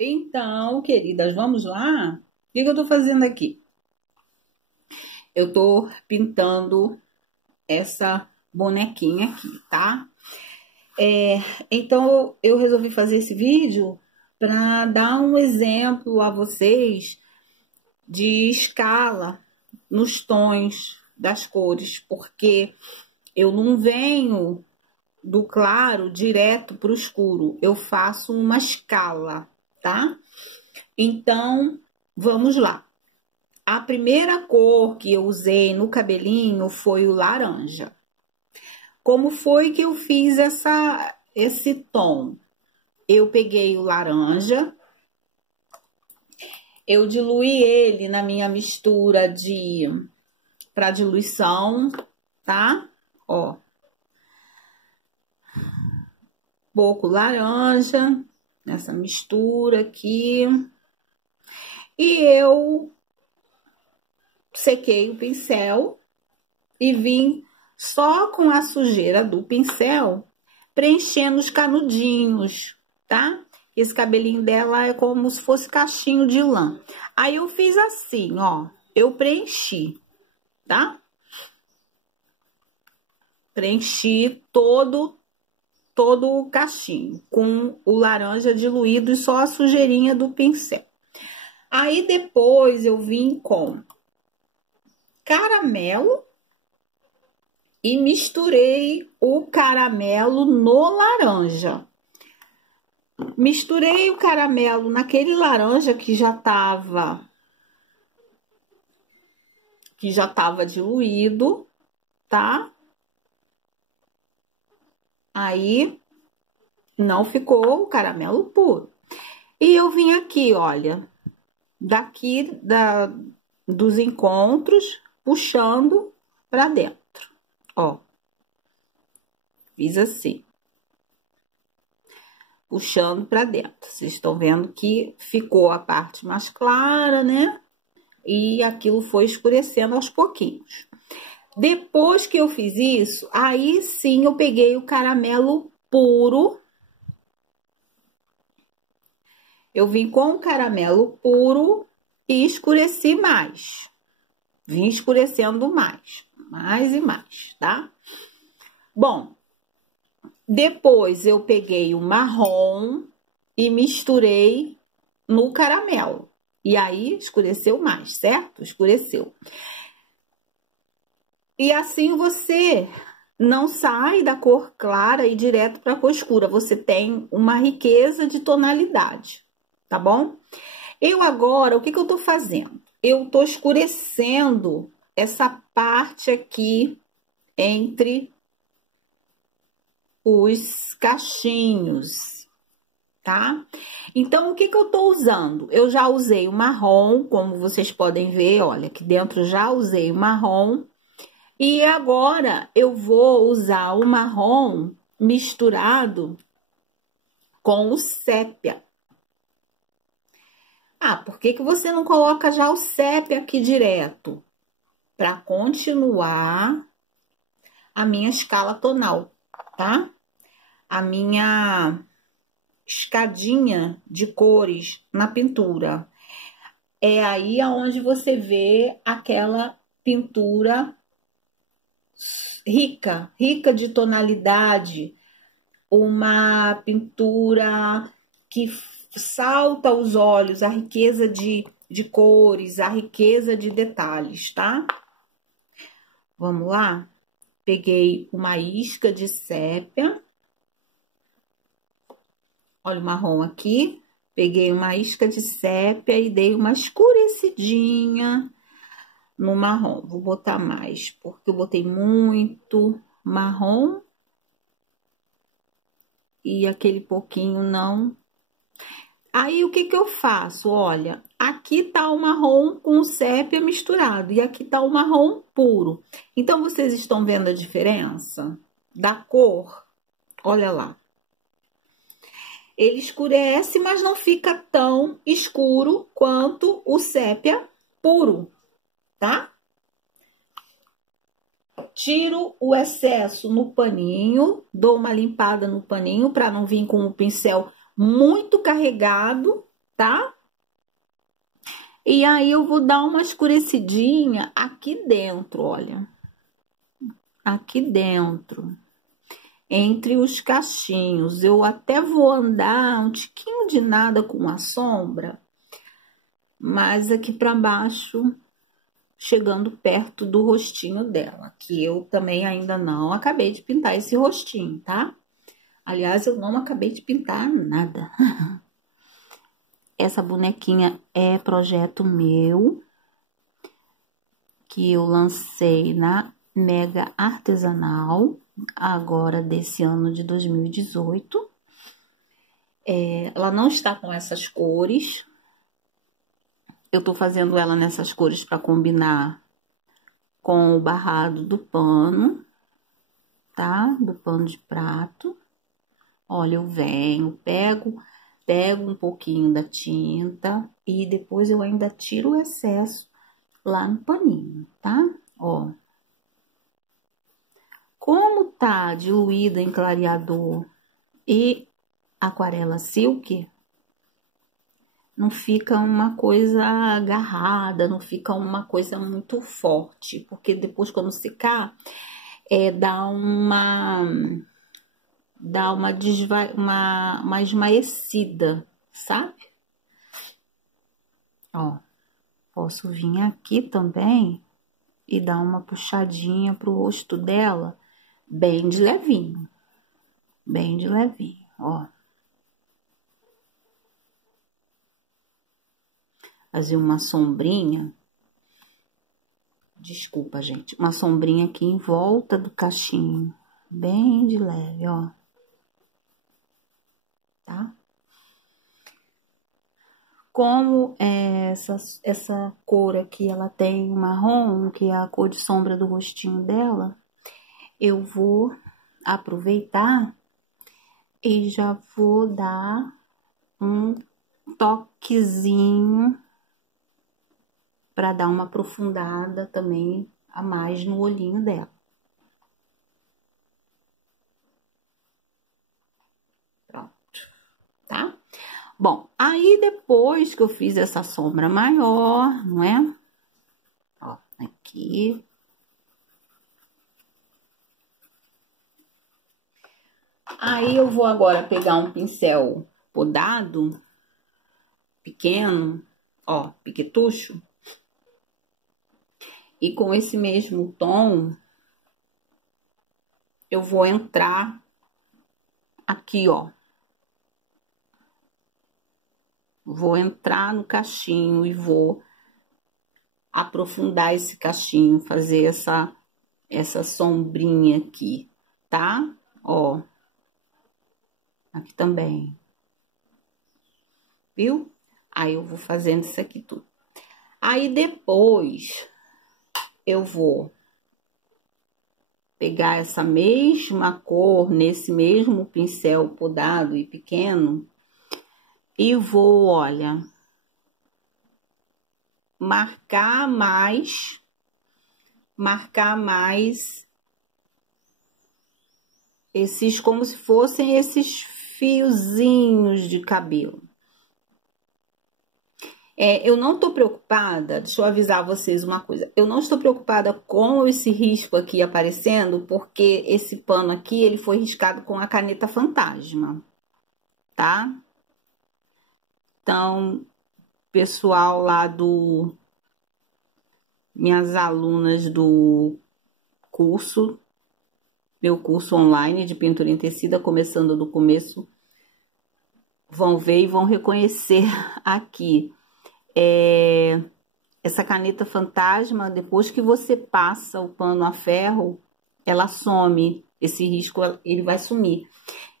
Então, queridas, vamos lá? O que eu tô fazendo aqui? Eu tô pintando essa bonequinha aqui, tá? Então, eu resolvi fazer esse vídeo para dar um exemplo a vocês de escala nos tons das cores, porque eu não venho do claro direto para o escuro, eu faço uma escala, tá? Então, vamos lá. A primeira cor que eu usei no cabelinho foi o laranja. Como foi que eu fiz esse tom? Eu peguei o laranja, eu diluí ele na minha mistura para diluição, tá? Ó, pouco laranja nessa mistura aqui. E eu sequei o pincel e vim só com a sujeira do pincel preenchendo os canudinhos, tá? Esse cabelinho dela é como se fosse cachinho de lã. Aí eu fiz assim, ó, eu preenchi, tá? Preenchi todo o cachinho com o laranja diluído e só a sujeirinha do pincel. Aí depois eu vim com caramelo e misturei o caramelo no laranja. Misturei o caramelo naquele laranja que já tava diluído, tá? Aí não ficou o caramelo puro. E eu vim aqui, olha, dos encontros, puxando para dentro. Ó, fiz assim, puxando para dentro. Vocês estão vendo que ficou a parte mais clara, né? E aquilo foi escurecendo aos pouquinhos. Depois que eu fiz isso, aí sim eu peguei o caramelo puro. Eu vim com o caramelo puro e escureci mais. Vim escurecendo mais e mais, tá? Bom, depois eu peguei o marrom e misturei no caramelo. E aí escureceu mais, certo? Escureceu. E assim você não sai da cor clara e direto para a cor escura. Você tem uma riqueza de tonalidade, tá bom? Eu agora, o que eu tô fazendo? Eu tô escurecendo essa parte aqui entre os cachinhos, tá? Então, o que eu tô usando? Eu já usei o marrom, como vocês podem ver, olha, aqui dentro já usei o marrom. E agora, eu vou usar o marrom misturado com o sépia. Ah, por que você não coloca já o sépia aqui direto? Para continuar a minha escala tonal, tá? A minha escadinha de cores na pintura. É aí aonde você vê aquela pintura rica de tonalidade, uma pintura que salta aos olhos, a riqueza de cores, a riqueza de detalhes, tá? Vamos lá? Peguei uma isca de sépia. Olha o marrom aqui. Peguei uma isca de sépia e dei uma escurecidinha no marrom. Vou botar mais, porque eu botei muito marrom. E aquele pouquinho não. Aí, o que eu faço? Olha, aqui tá o marrom com o sépia misturado e aqui tá o marrom puro. Então, vocês estão vendo a diferença da cor? Olha lá. Ele escurece, mas não fica tão escuro quanto o sépia puro, tá? Tiro o excesso no paninho, dou uma limpada no paninho para não vir com o pincel muito carregado, tá? E aí eu vou dar uma escurecidinha aqui dentro, olha. Aqui dentro. Entre os cachinhos. Eu até vou andar um tiquinho de nada com a sombra. Mas aqui pra baixo, chegando perto do rostinho dela. Que eu também ainda não acabei de pintar esse rostinho, tá? Aliás, eu não acabei de pintar nada. Essa bonequinha é projeto meu, que eu lancei na Mega Artesanal, agora desse ano de 2018. Ela não está com essas cores. Eu tô fazendo ela nessas cores para combinar com o barrado do pano, tá? Do pano de prato. Olha, eu venho, pego um pouquinho da tinta e depois eu ainda tiro o excesso lá no paninho, tá? Ó. Como tá diluída em clareador e aquarela silk, não fica uma coisa agarrada, não fica uma coisa muito forte, porque depois quando secar, dá uma esmaecida, sabe? Ó, posso vir aqui também e dar uma puxadinha pro rosto dela, bem de levinho, ó. Fazer uma sombrinha, desculpa, gente, uma sombrinha aqui em volta do cachinho, bem de leve, ó. Tá? Como essa cor aqui, ela tem marrom, que é a cor de sombra do rostinho dela, eu vou aproveitar e já vou dar um toquezinho para dar uma aprofundada também a mais no olhinho dela. Pronto, tá? Bom, aí depois que eu fiz essa sombra maior, não é? Ó, aqui. Aí eu vou agora pegar um pincel podado, pequeno, ó, piquetucho. E com esse mesmo tom, eu vou entrar aqui, ó. Vou entrar no cachinho e vou aprofundar esse cachinho, fazer essa sombrinha aqui, tá? Ó. Aqui também. Viu? Aí eu vou fazendo isso aqui tudo. Aí depois eu vou pegar essa mesma cor nesse mesmo pincel podado e pequeno e vou, olha, marcar mais esses, como se fossem esses fiozinhos de cabelo. Eu não tô preocupada, deixa eu avisar vocês uma coisa, eu não estou preocupada com esse risco aqui aparecendo, porque esse pano aqui, ele foi riscado com a caneta fantasma, tá? Então, pessoal lá minhas alunas do curso, meu curso online de pintura em tecido, começando do começo, vão ver e vão reconhecer aqui. Essa caneta fantasma, depois que você passa o pano a ferro, ela some, esse risco ele vai sumir.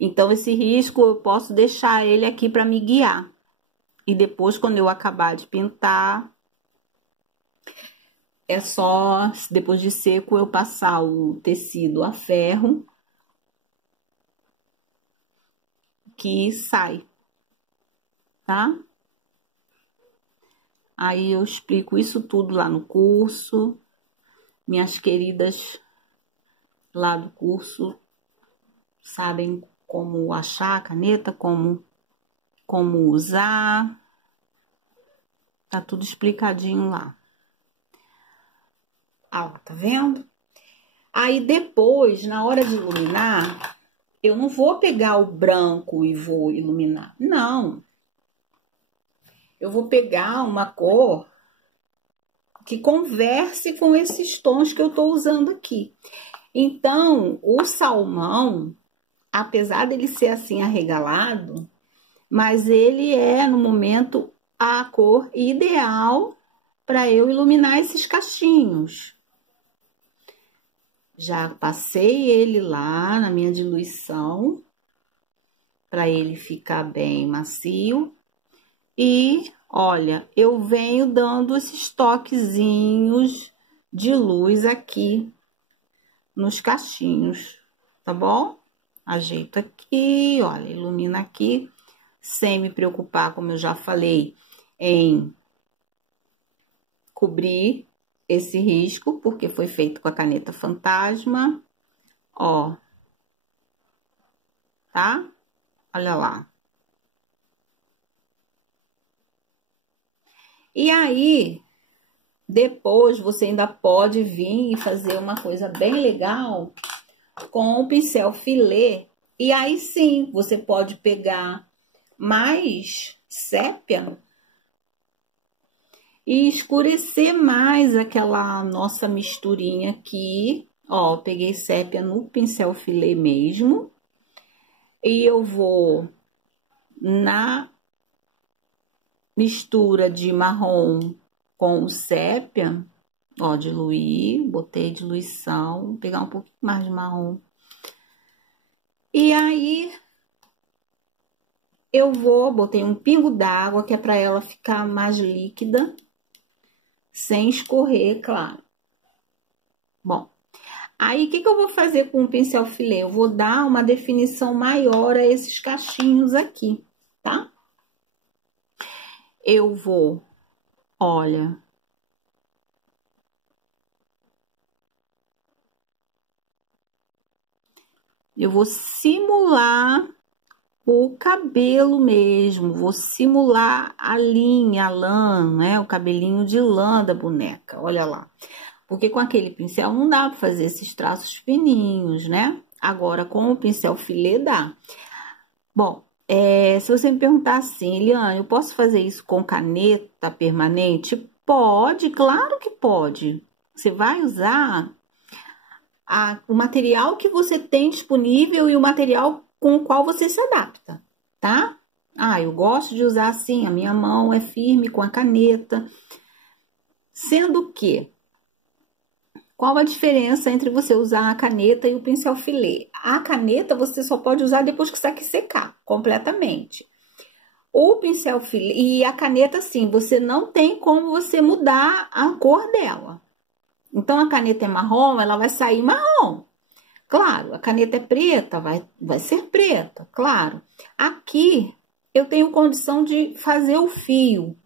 Então, esse risco eu posso deixar ele aqui para me guiar. E depois, quando eu acabar de pintar, é só, depois de seco, eu passar o tecido a ferro, que sai, tá? Aí eu explico isso tudo lá no curso. Minhas queridas lá do curso sabem como achar a caneta, como usar. Tá tudo explicadinho lá. Ah, tá vendo? Aí depois, na hora de iluminar, eu não vou pegar o branco e vou iluminar. Não. Eu vou pegar uma cor que converse com esses tons que eu tô usando aqui. Então, o salmão, apesar dele ser assim arregalado, mas ele é, no momento, a cor ideal para eu iluminar esses cachinhos. Já passei ele lá na minha diluição, para ele ficar bem macio. E, olha, eu venho dando esses toquezinhos de luz aqui nos cachinhos, tá bom? Ajeito aqui, olha, ilumina aqui, sem me preocupar, como eu já falei, em cobrir esse risco, porque foi feito com a caneta fantasma, ó, tá? Olha lá. E aí, depois você ainda pode vir e fazer uma coisa bem legal com o pincel filé. E aí sim, você pode pegar mais sépia e escurecer mais aquela nossa misturinha aqui. Ó, peguei sépia no pincel filé mesmo. E eu vou na mistura de marrom com o sépia, ó, diluir, botei diluição, vou pegar um pouquinho mais de marrom. E aí, eu botei um pingo d'água, que é para ela ficar mais líquida, sem escorrer, claro. Bom, aí, o que eu vou fazer com o pincel filé? Eu vou dar uma definição maior a esses cachinhos aqui, tá? Eu vou, olha, eu vou simular o cabelo mesmo, vou simular a linha, a lã, né? O cabelinho de lã da boneca, olha lá. Porque com aquele pincel não dá para fazer esses traços fininhos, né? Agora, com o pincel filé dá. Bom, se você me perguntar assim, Eliane, eu posso fazer isso com caneta permanente? Pode, claro que pode. Você vai usar o material que você tem disponível e o material com o qual você se adapta, tá? Ah, eu gosto de usar assim, a minha mão é firme com a caneta. Sendo que, qual a diferença entre você usar a caneta e o pincel filé? A caneta você só pode usar depois que isso aqui secar completamente. O pincel filé e a caneta, sim, você não tem como você mudar a cor dela. Então, a caneta é marrom, ela vai sair marrom. Claro, a caneta é preta, vai ser preta, claro. Aqui, eu tenho condição de fazer o fio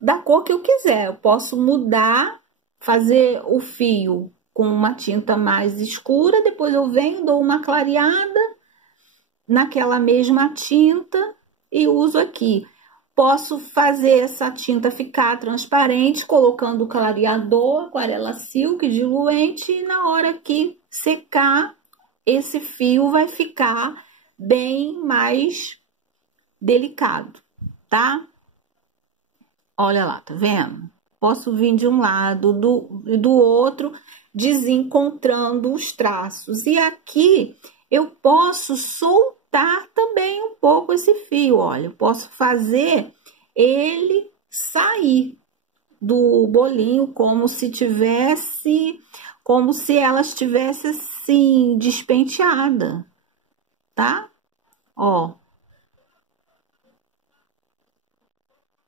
da cor que eu quiser. Eu posso mudar, fazer o fio com uma tinta mais escura, depois eu venho, dou uma clareada naquela mesma tinta e uso aqui. Posso fazer essa tinta ficar transparente, colocando o clareador, aquarela silk, diluente, e na hora que secar, esse fio vai ficar bem mais delicado, tá? Olha lá, tá vendo? Posso vir de um lado do outro, desencontrando os traços. E aqui, eu posso soltar também um pouco esse fio, olha. Eu posso fazer ele sair do bolinho como se ela estivesse assim, despenteada, tá? Ó.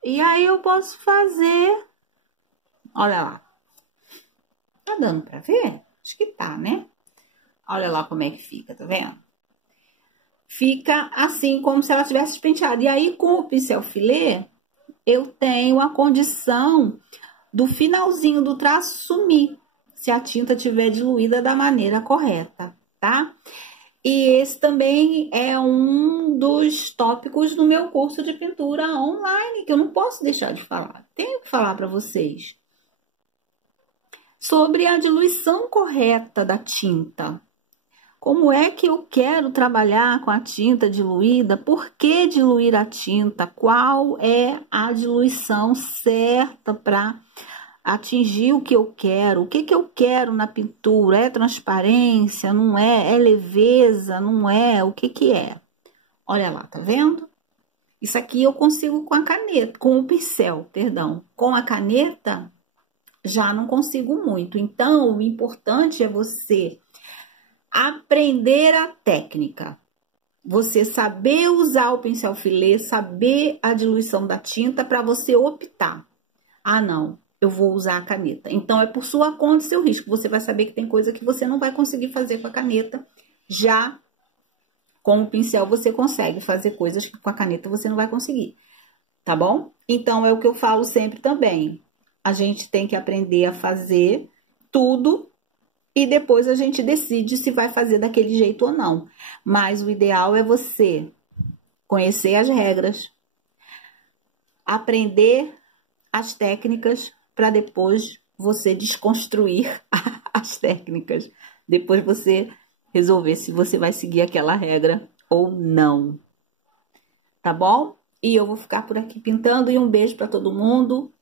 E aí, eu posso fazer, olha lá. Tá dando pra ver? Acho que tá, né? Olha lá como é que fica, tá vendo? Fica assim, como se ela tivesse despenteada. E aí, com o pincel filé, eu tenho a condição do finalzinho do traço sumir, se a tinta tiver diluída da maneira correta, tá? E esse também é um dos tópicos do meu curso de pintura online, que eu não posso deixar de falar. Tenho que falar para vocês sobre a diluição correta da tinta. Como é que eu quero trabalhar com a tinta diluída? Por que diluir a tinta? Qual é a diluição certa para atingir o que eu quero? O que que eu quero na pintura? É transparência? Não é? É leveza? Não é? O que que é? Olha lá, tá vendo? Isso aqui eu consigo com a caneta, com o pincel, perdão. Com a caneta, já não consigo muito. Então, o importante é você aprender a técnica. Você saber usar o pincel filé, saber a diluição da tinta para você optar. Ah, não, eu vou usar a caneta. Então, é por sua conta e seu risco. Você vai saber que tem coisa que você não vai conseguir fazer com a caneta. Já com o pincel, você consegue fazer coisas que com a caneta você não vai conseguir. Tá bom? Então, é o que eu falo sempre também. A gente tem que aprender a fazer tudo e depois a gente decide se vai fazer daquele jeito ou não. Mas o ideal é você conhecer as regras, aprender as técnicas para depois você desconstruir as técnicas. Depois você resolver se você vai seguir aquela regra ou não. Tá bom? E eu vou ficar por aqui pintando e um beijo para todo mundo.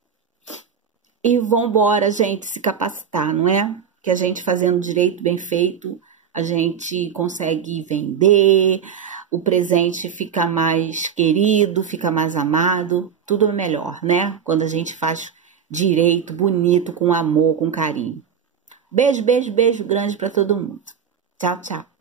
E vambora, gente, se capacitar, não é? Que a gente fazendo direito, bem feito, a gente consegue vender, o presente fica mais querido, fica mais amado, tudo melhor, né? Quando a gente faz direito, bonito, com amor, com carinho. Beijo, beijo, beijo grande para todo mundo. Tchau, tchau.